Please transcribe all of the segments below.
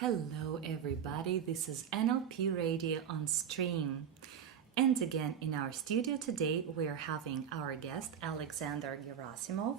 Hello everybody, this is NLP Radio on stream. And again, in our studio today, we are having our guest, Alexander Gerasimov,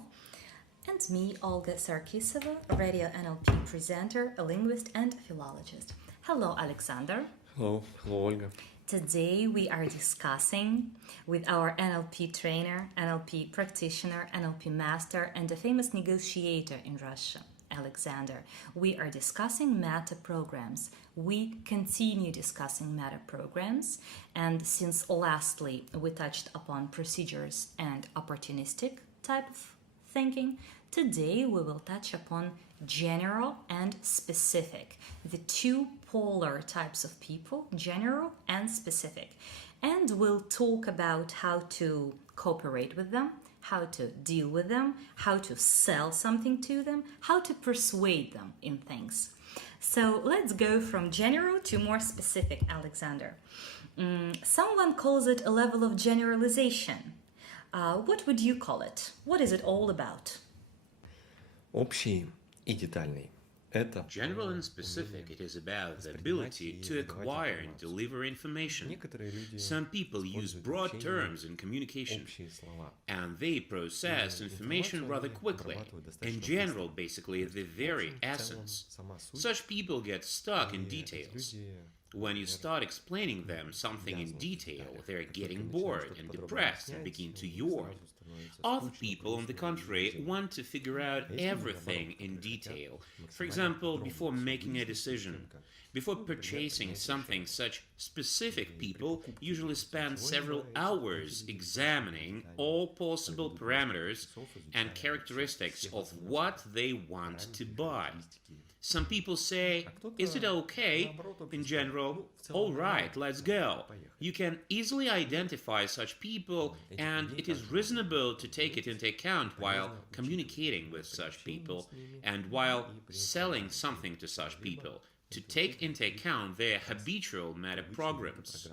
and me, Olga Sarkisova, Radio NLP presenter, a linguist and philologist. Hello, Alexander. Hello, Olga. Today we are discussing with our NLP trainer, NLP practitioner, NLP master, and a famous negotiator in Russia, Alexander. We are discussing Metaprograms. We continue discussing Metaprograms, and since lastly we touched upon procedures and opportunistic type of thinking, today we will touch upon general and specific, the two polar types of people, general and specific. And we'll talk about how to cooperate with them, how to deal with them, how to sell something to them, how to persuade them in things. So let's go from general to more specific, Alexander. Someone calls it a level of generalization. What would you call it? What is it all about? Общий и детальный. Это General and specific, it is about the ability to acquire and deliver information. Some people use broad terms in communication, and they process information rather quickly. In general, basically, the very essence. Such people get stuck in details. When you start explaining them something in detail, they're getting bored and depressed and begin to yawn. Other people, on the contrary, want to figure out everything in detail. For example, before making a decision. Before purchasing something, such specific people usually spend several hours examining all possible parameters and characteristics of what they want to buy. Some people say, "Is it okay?" In general, "All right, let's go." You can easily identify such people, and it is reasonable to take it into account while communicating with such people and while selling something to such people, to take into account their habitual metaprograms.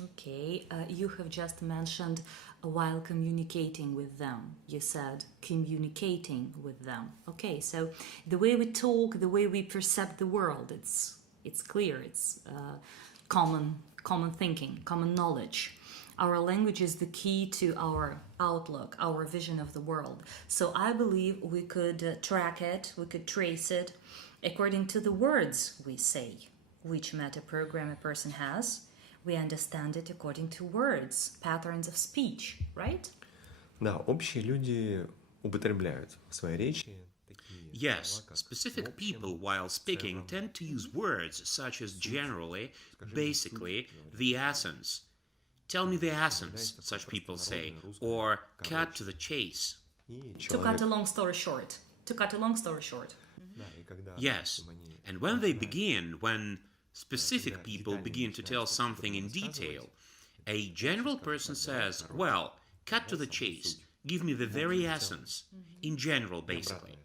Okay, you have just mentioned while communicating with them. You said communicating with them. Okay, so the way we talk, the way we perceive the world, it's clear, it's common thinking, common knowledge. Our language is the key to our outlook, our vision of the world. So I believe we could track it, we could trace it according to the words we say. Which metaprogram a person has, we understand it according to words, patterns of speech, right? Да, общие люди употребляют в своей речи такие Yes, specific people, while speaking, tend to use words such as generally, basically, the essence. Tell me the essence, such people say, or cut to the chase. To cut a long story short. To cut a long story short. Yes, and when specific people begin to tell something in detail, a general person says, "Well, cut to the chase, give me the very essence," in general, basically.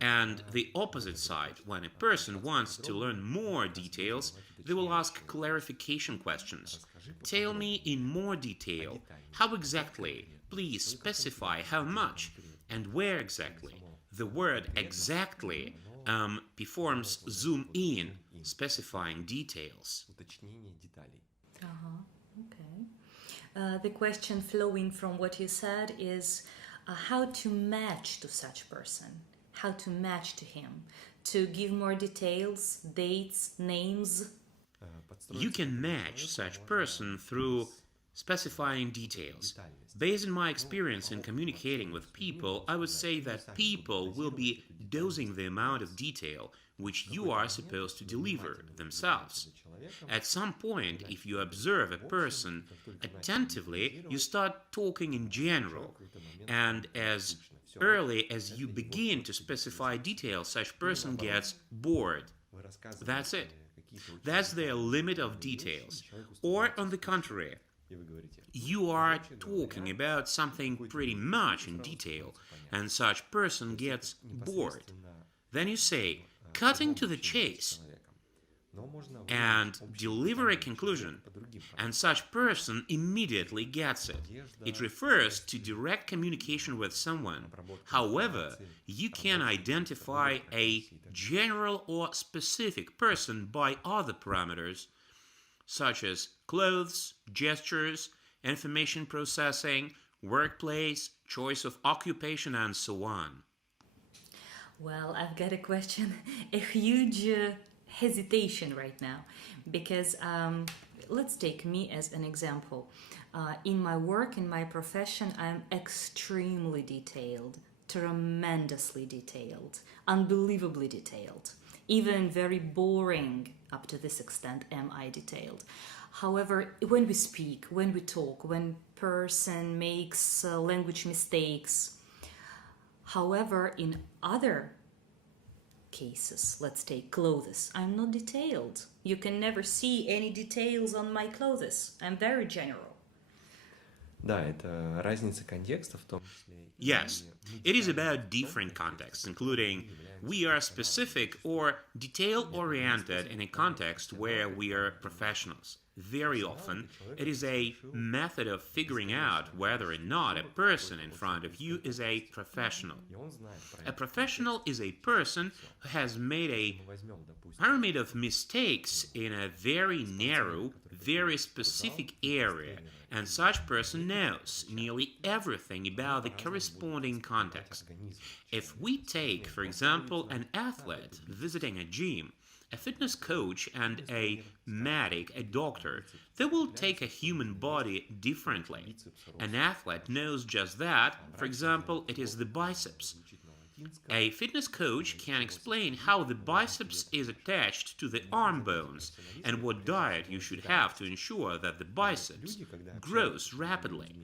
And the opposite side, when a person wants to learn more details, they will ask clarification questions. "Tell me in more detail, how exactly, please specify how much, and where exactly." The word exactly performs zoom in, specifying details. уточнение деталей. Okay. The question flowing from what you said is how to match to such person, how to match to him, to give more details, dates, names. You can match such person through specifying details. Based on my experience in communicating with people, I would say that people will be dosing the amount of detail which you are supposed to deliver themselves. At some point, if you observe a person attentively, you start talking in general, and as early as you begin to specify details, such person gets bored. That's it. That's their limit of details. Or, on the contrary, you are talking about something pretty much in detail, and such person gets bored. Then you say, "Cutting to the chase," and deliver a conclusion, and such person immediately gets it. It refers to direct communication with someone. However, you can identify a general or specific person by other parameters, such as clothes, gestures, information processing, workplace, choice of occupation, and so on. Well, I've got a question, a huge hesitation right now, because let's take me as an example. In my work, in my profession, I'm extremely detailed, tremendously detailed, unbelievably detailed, even very boring up to this extent am I detailed. However, when we speak, when we talk, when person makes language mistakes, however, in other cases, let's take clothes, I'm not detailed. You can never see any details on my clothes. I'm very general. Да, это разница контекста в том числе. Yes, it is about different contexts, including we are specific or detail-oriented in a context where we are professionals. Very often, it is a method of figuring out whether or not a person in front of you is a professional. A professional is a person who has made a pyramid of mistakes in a very narrow, very specific area, and such person knows nearly everything about the corresponding context. If we take, for example, an athlete visiting a gym, a fitness coach and a medic, a doctor, they will take a human body differently. An athlete knows just that, for example, it is the biceps. A fitness coach can explain how the biceps is attached to the arm bones and what diet you should have to ensure that the biceps grows rapidly.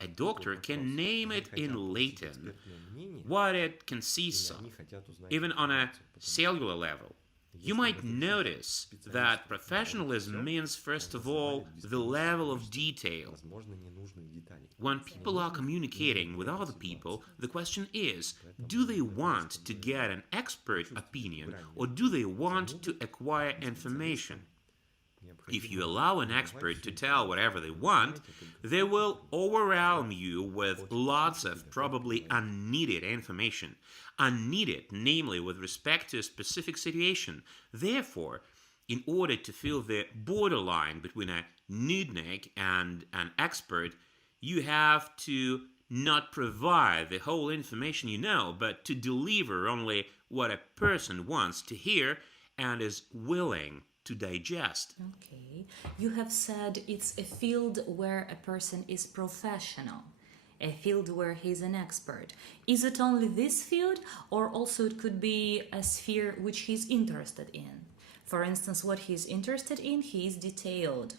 A doctor can name it in Latin, what it consists of, even on a cellular level. You might notice that professionalism means, first of all, the level of detail. When people are communicating with other people, the question is, do they want to get an expert opinion or do they want to acquire information? If you allow an expert to tell whatever they want, they will overwhelm you with lots of probably unneeded information. Unneeded, namely with respect to a specific situation. Therefore, in order to fill the borderline between a nudnik and an expert, you have to not provide the whole information you know, but to deliver only what a person wants to hear and is willing to digest. Okay. You have said it's a field where a person is professional, a field where he's an expert. Is it only this field, or also it could be a sphere which he's interested in? For instance, what he's interested in, he's detailed.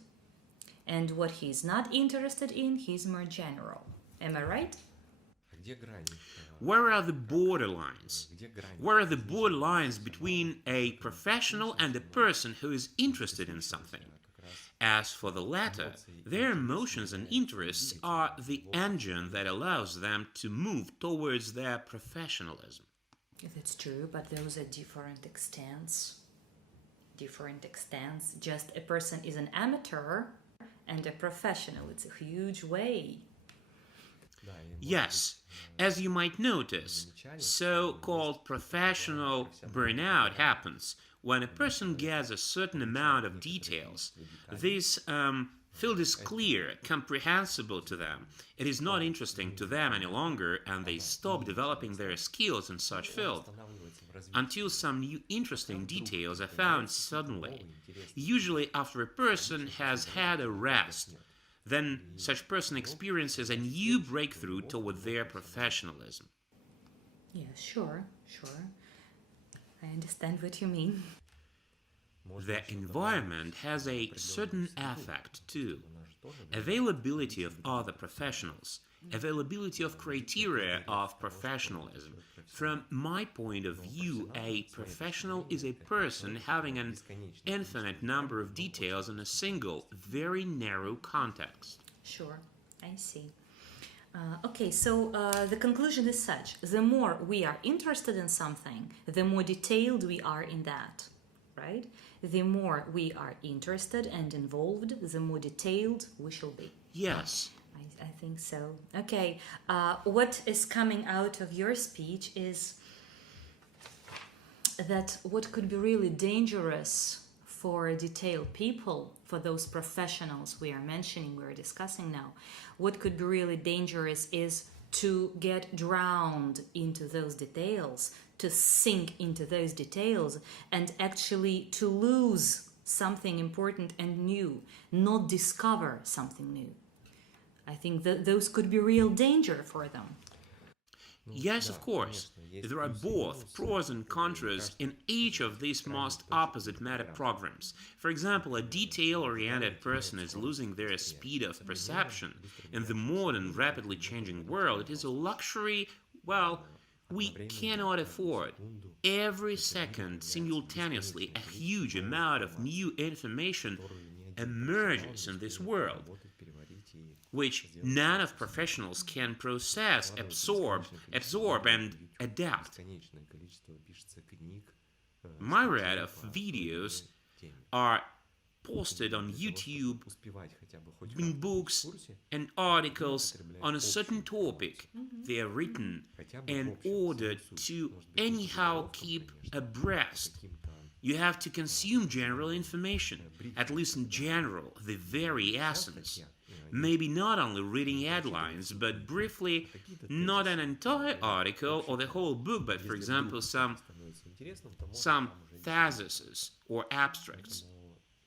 And what he's not interested in, he's more general. Am I right? Where are the borderlines? Where are the borderlines between a professional and a person who is interested in something? As for the latter, their emotions and interests are the engine that allows them to move towards their professionalism. That's true, but those are different extents. Different extents. Just a person is an amateur and a professional. It's a huge way. Yes, as you might notice, so-called professional burnout happens when a person gets a certain amount of details. This field is clear, comprehensible to them. It is not interesting to them any longer, and they stop developing their skills in such field until some new interesting details are found suddenly, usually after a person has had a rest. Then such person experiences a new breakthrough toward their professionalism. Yeah, sure. I understand what you mean. The environment has a certain effect too. Availability of other professionals, availability of criteria of professionalism. From my point of view, a professional is a person having an infinite number of details in a single, very narrow context. Sure, I see. Okay, so the conclusion is such: the more we are interested in something, the more detailed we are in that, right? The more we are interested and involved, the more detailed we shall be. Yes. I think so. Okay, what is coming out of your speech is that what could be really dangerous for detailed people, for those professionals we are mentioning, we are discussing now, what could be really dangerous is to get drowned into those details, to sink into those details, and actually to lose something important and new, not discover something new. I think that those could be real danger for them. Yes, of course. There are both pros and contras in each of these most opposite metaprograms. For example, a detail-oriented person is losing their speed of perception. In the modern, rapidly changing world, it is a luxury, well, we cannot afford. Every second, simultaneously, a huge amount of new information emerges in this world, which none of professionals can process, absorb and adapt. Myriad of videos are posted on YouTube, in books and articles on a certain topic. They are written in order to anyhow keep abreast. You have to consume general information, at least in general, the very essence. Maybe not only reading headlines, but briefly, not an entire article or the whole book, but for example, some theses or abstracts.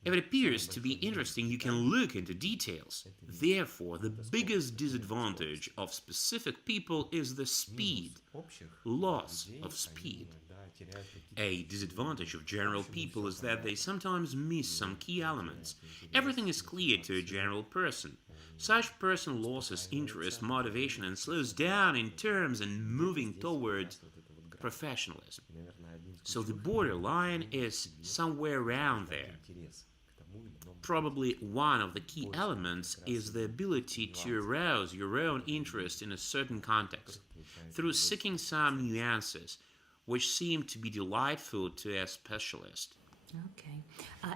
If it appears to be interesting, you can look into details. Therefore, the biggest disadvantage of specific people is the speed, loss of speed. A disadvantage of general people is that they sometimes miss some key elements. Everything is clear to a general person. Such person loses interest, motivation, and slows down in terms and moving towards professionalism. So the borderline is somewhere around there. Probably one of the key elements is the ability to arouse your own interest in a certain context through seeking some nuances which seem to be delightful to a specialist. Okay.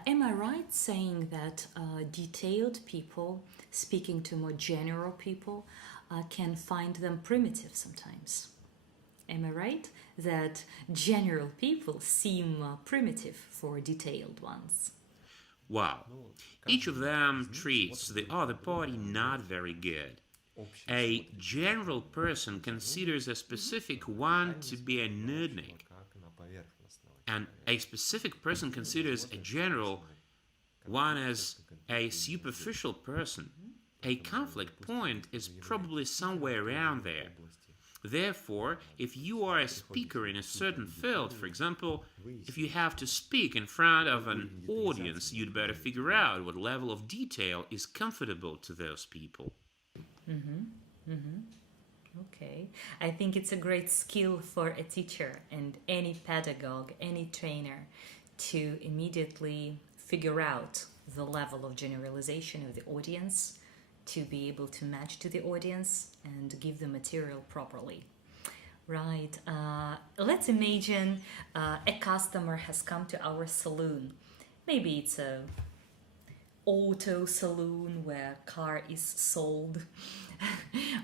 Am I right saying that detailed people, speaking to more general people, can find them primitive sometimes? Am I right that general people seem primitive for detailed ones? Wow. Each of them treats the other party not very good. A general person considers a specific one to be a nudnik, and a specific person considers a general one as a superficial person. A conflict point is probably somewhere around there. Therefore, if you are a speaker in a certain field, for example, if you have to speak in front of an audience, you'd better figure out what level of detail is comfortable to those people. Okay. I think it's a great skill for a teacher and any pedagogue, any trainer, to immediately figure out the level of generalization of the audience, to be able to match to the audience and give the material properly. Right. Let's imagine a customer has come to our saloon. Maybe it's a auto saloon where car is sold,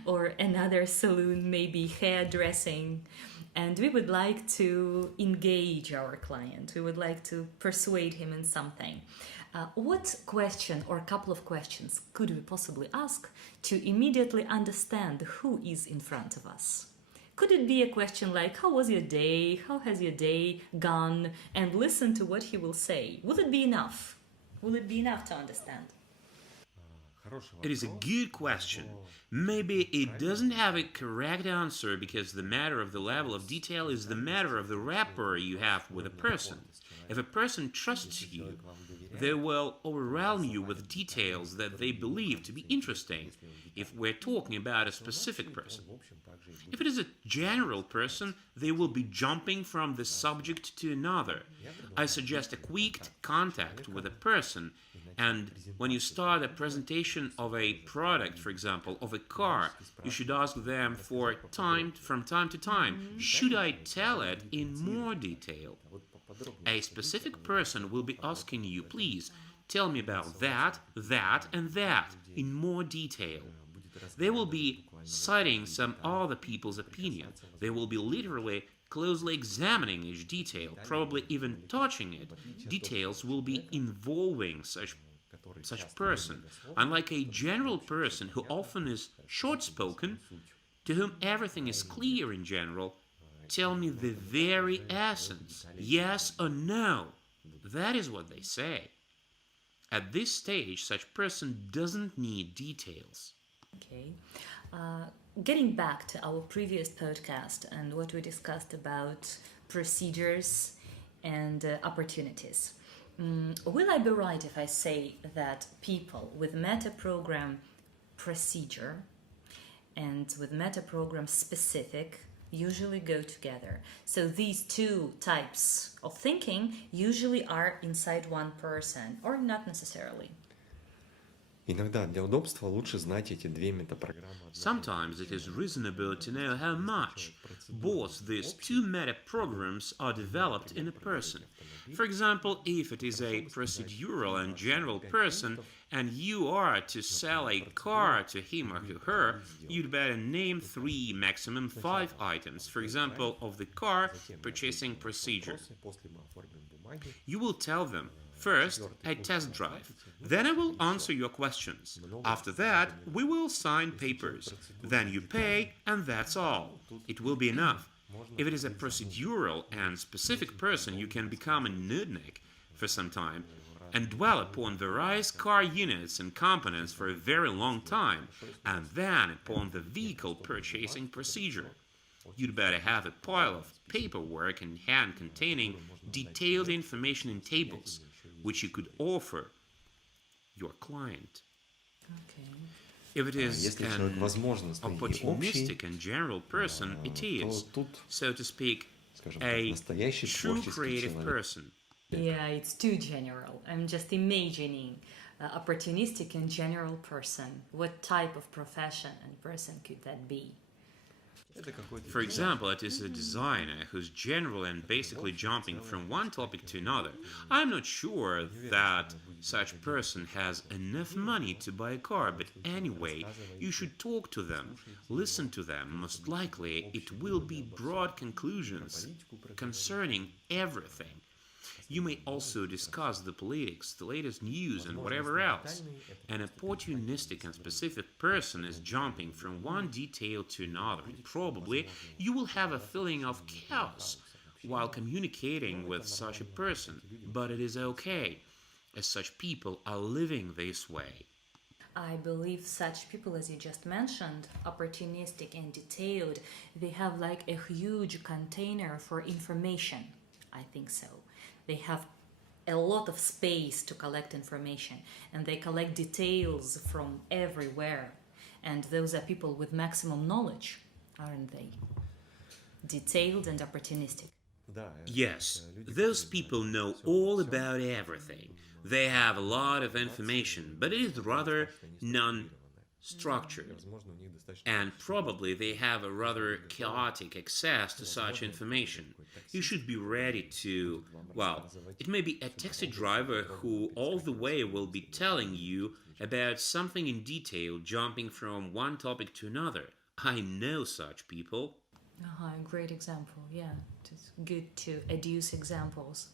or another saloon, maybe hairdressing, and we would like to engage our client. We would like to persuade him in something. What question or a couple of questions could we possibly ask to immediately understand who is in front of us? Could it be a question like, how was your day? How has your day gone? And listen to what he will say. Would it be enough? Will it be enough to understand? It is a good question. Maybe it doesn't have a correct answer because the matter of the level of detail is the matter of the rapport you have with a person. If a person trusts you, they will overwhelm you with details that they believe to be interesting, if we're talking about a specific person. If it is a general person, they will be jumping from the subject to another. I suggest a quick contact with a person, and when you start a presentation of a product, for example, of a car, you should ask them from time to time, should I tell it in more detail? A specific person will be asking you, please, tell me about that, and that in more detail. They will be citing some other people's opinion. They will be literally closely examining each detail, probably even touching it, details will be involving such person. Unlike a general person who often is short-spoken, to whom everything is clear in general, tell me the very essence, yes or no. That is what they say. At this stage, such person doesn't need details. Okay. Getting back to our previous podcast and what we discussed about procedures and opportunities. Will I be right if I say that people with metaprogram procedure and with metaprogram specific usually go together? So these two types of thinking usually are inside one person, or not necessarily. Иногда для удобства лучше знать эти две метапрограммы. Sometimes it is reasonable to know how much both these two metaprograms are developed in a person. For example, if it is a procedural and general person, and you are to sell a car to him or to her, you'd better name 3, maximum 5 items, for example, of the car purchasing procedure. You will tell them, first, a test drive. Then I will answer your questions. After that, we will sign papers. Then you pay, and that's all. It will be enough. If it is a procedural and specific person, you can become a nudnik for some time and dwell upon various car units and components for a very long time, and then upon the vehicle purchasing procedure. You'd better have a pile of paperwork in hand containing detailed information in tables, which you could offer your client. Okay. If it is Если an человек возможностный и opportunistic общий, and general person, it is, то тут, so to speak, скажем так, a настоящий true творческий creative человек. person. Yeah, it's too general. I'm just imagining opportunistic and general person. What type of profession and person could that be? For example, it is a designer who's general and basically jumping from one topic to another. I'm not sure that such person has enough money to buy a car, but anyway, you should talk to them, listen to them. Most likely, it will be broad conclusions concerning everything. You may also discuss the politics, the latest news, and whatever else. An opportunistic and specific person is jumping from one detail to another, and probably you will have a feeling of chaos while communicating with such a person. But it is okay, as such people are living this way. I believe such people, as you just mentioned, opportunistic and detailed, they have like a huge container for information. I think so. They have a lot of space to collect information, and they collect details from everywhere. And those are people with maximum knowledge, aren't they? Detailed and opportunistic. Yes, those people know all about everything. They have a lot of information, but it is rather non-structured. And probably they have a rather chaotic access to such information. You should be ready to, well, it may be a taxi driver who all the way will be telling you about something in detail, jumping from one topic to another. I know such people. Great example, yeah. It's good to adduce examples.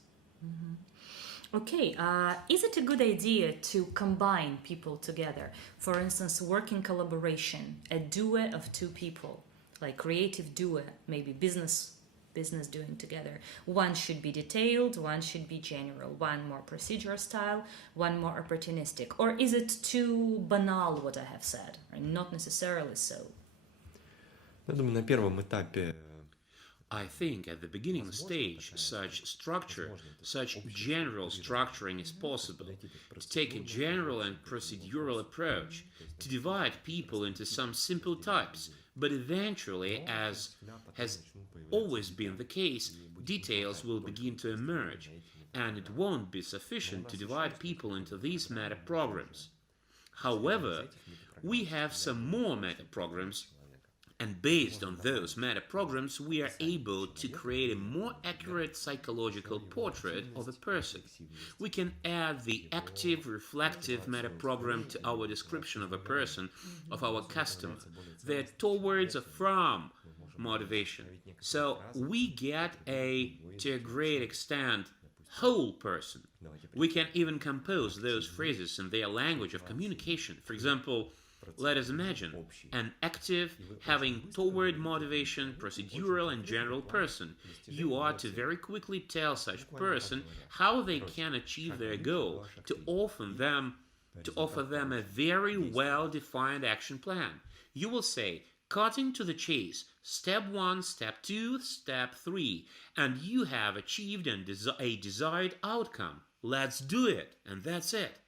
Okay, is it a good idea to combine people together? For instance, work in collaboration, a duo of two people, like creative duo, maybe business doing together. One should be detailed, one should be general, one more procedural style, one more opportunistic. Or is it too banal what I have said? Or not necessarily so. Я думаю, на первом этапе I think at the beginning stage, such structure, such general structuring is possible. To take a general and procedural approach, to divide people into some simple types, but eventually, as has always been the case, details will begin to emerge, and it won't be sufficient to divide people into these metaprograms. However, we have some more metaprograms, and based on those metaprograms, we are able to create a more accurate psychological portrait of a person. We can add the active, reflective metaprogram to our description of a person, of our customer, their towards or from, motivation. So we get to a great extent, whole person. We can even compose those phrases in their language of communication. For example, let us imagine an active, having toward motivation, procedural and general person. You are to very quickly tell such person how they can achieve their goal, to offer them a very well-defined action plan. You will say, cutting to the chase, step 1, step 2, step 3, and you have achieved a desired outcome. Let's do it, and that's it.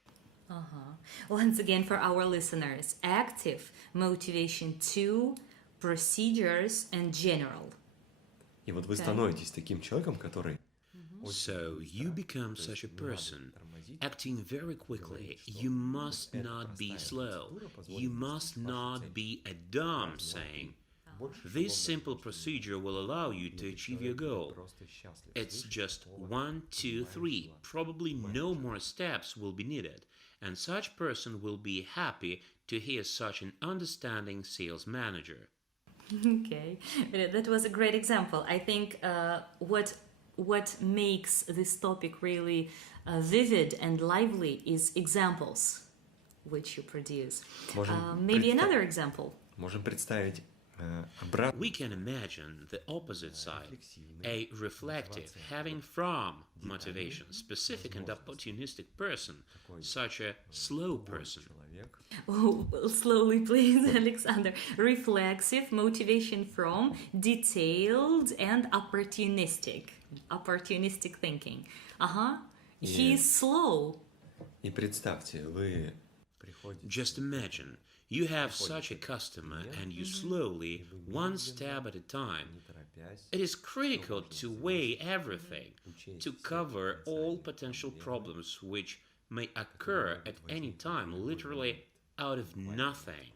Once again, for our listeners, active, motivation 2, procedures, and general. И вот вы становитесь таким человеком, который... So you become such a person, acting very quickly. You must not be slow. You must not be a dumb saying. This simple procedure will allow you to achieve your goal. It's just 1, 2, 3. Probably no more steps will be needed. And such person will be happy to hear such an understanding sales manager. Okay, that was a great example. I think what makes this topic really vivid and lively is examples which you produce. Maybe another example. Можем представить обратно. We can imagine the opposite side, a reflective, having from motivation, specific and opportunistic person, such a slow person. Oh, slowly, please, Alexander. Reflexive, motivation from, detailed, and opportunistic thinking. He's slow. И представьте, вы приходите... Just imagine, you have such a customer and you slowly, one step at a time. It is critical to weigh everything, to cover all potential problems which may occur at any time, literally out of nothing.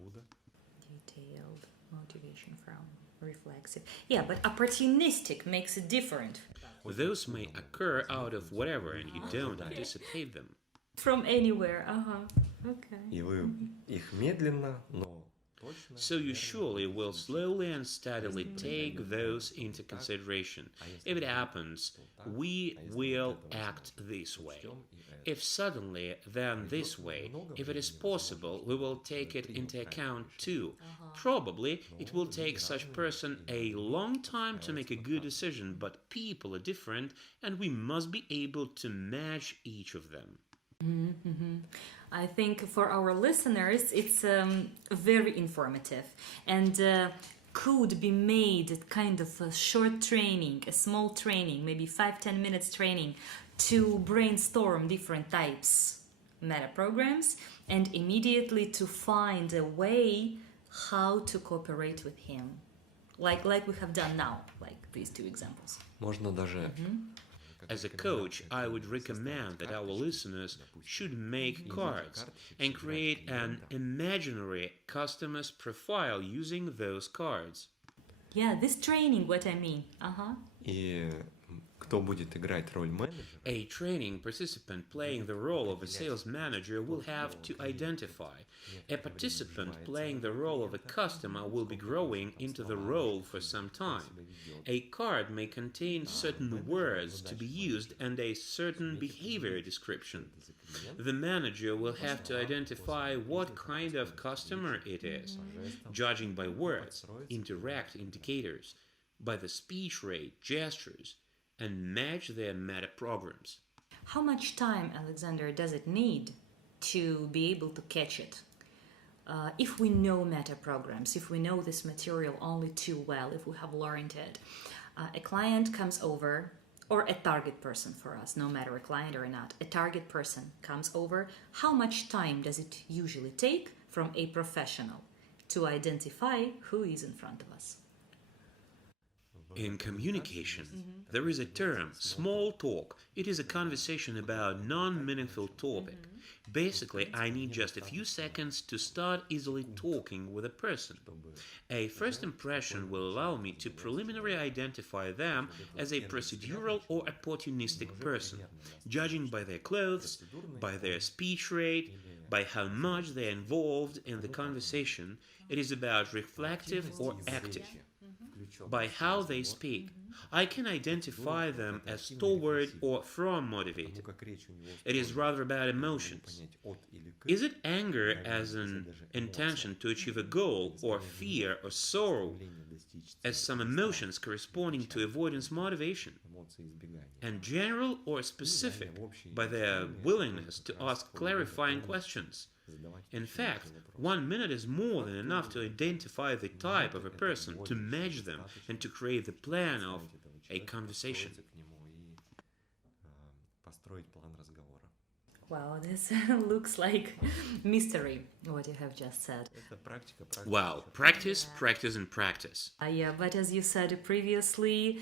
Detailed, motivation from, reflexive. Yeah, but opportunistic makes it different. Those may occur out of whatever and you don't anticipate them. From anywhere, okay. И вы их медленно, но точно... So you surely will slowly and steadily take those into consideration. If it happens, we will act this way. If suddenly, then this way. If it is possible, we will take it into account too. Probably it will take such person a long time to make a good decision, but people are different and we must be able to match each of them. I think for our listeners it's very informative and could be made kind of a short training, a small training, maybe 5-10 minutes training to brainstorm different types metaprograms and immediately to find a way how to cooperate with him, like we have done now, like these two examples. Можно даже... As a coach, I would recommend that our listeners should make cards and create an imaginary customer's profile using those cards. Yeah, this training, what I mean. И кто будет играть роль менеджера? A training participant playing the role of a sales manager will have to identify. A participant playing the role of a customer will be growing into the role for some time. A card may contain certain words to be used and a certain behavior description. The manager will have to identify what kind of customer it is, judging by words, indirect indicators, by the speech rate, gestures, and match their metaprograms. How much time, Alexander, does it need to be able to catch it? If we know metaprograms, if we know this material only too well, if we have learned it, a client comes over, or a target person for us, no matter a client or not, a target person comes over, how much time does it usually take from a professional to identify who is in front of us? In communication, there is a term, small talk. It is a conversation about non-meaningful topic. Basically, I need just a few seconds to start easily talking with a person. A first impression will allow me to preliminarily identify them as a procedural or opportunistic person, judging by their clothes, by their speech rate, by how much they are involved in the conversation. It is about reflective or active. by how they speak. I can identify them as toward or from motivated. It is rather about emotions. Is it anger as an intention to achieve a goal, or fear or sorrow as some emotions corresponding to avoidance motivation? And general or specific by their willingness to ask clarifying questions. In fact, 1 minute is more than enough to identify the type of a person, to match them, and to create the plan of a conversation. Wow, this looks like mystery, what you have just said. Well, practice, practice, and practice. Yeah, but as you said previously,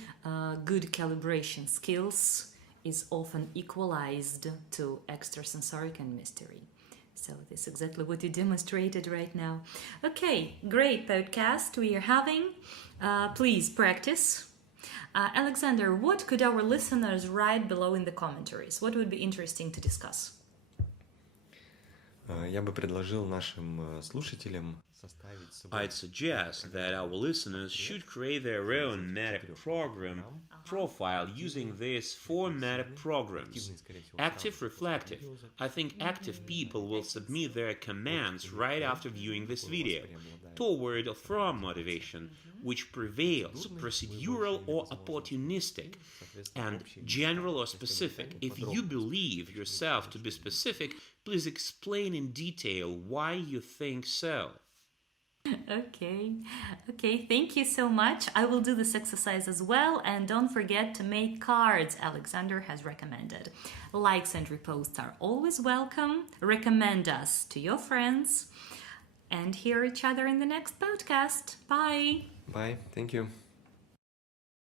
good calibration skills is often equalized to extrasensoric and mystery. So this is exactly what you demonstrated right now. Okay, great podcast we are having. Please practice. Alexander, what could our listeners write below in the commentaries? What would be interesting to discuss? Я бы предложил нашим слушателям I'd suggest that our listeners should create their own Metaprogram profile using these 4 Metaprograms. Active, reflective. I think active people will submit their commands right after viewing this video. Toward or from motivation, which prevails, procedural or opportunistic, and general or specific. If you believe yourself to be specific, please explain in detail why you think so. Okay, thank you so much. I will do this exercise as well, and don't forget to make cards Alexander has recommended. Likes and reposts are always welcome. Recommend us to your friends, and hear each other in the next podcast. Bye. Bye, thank you.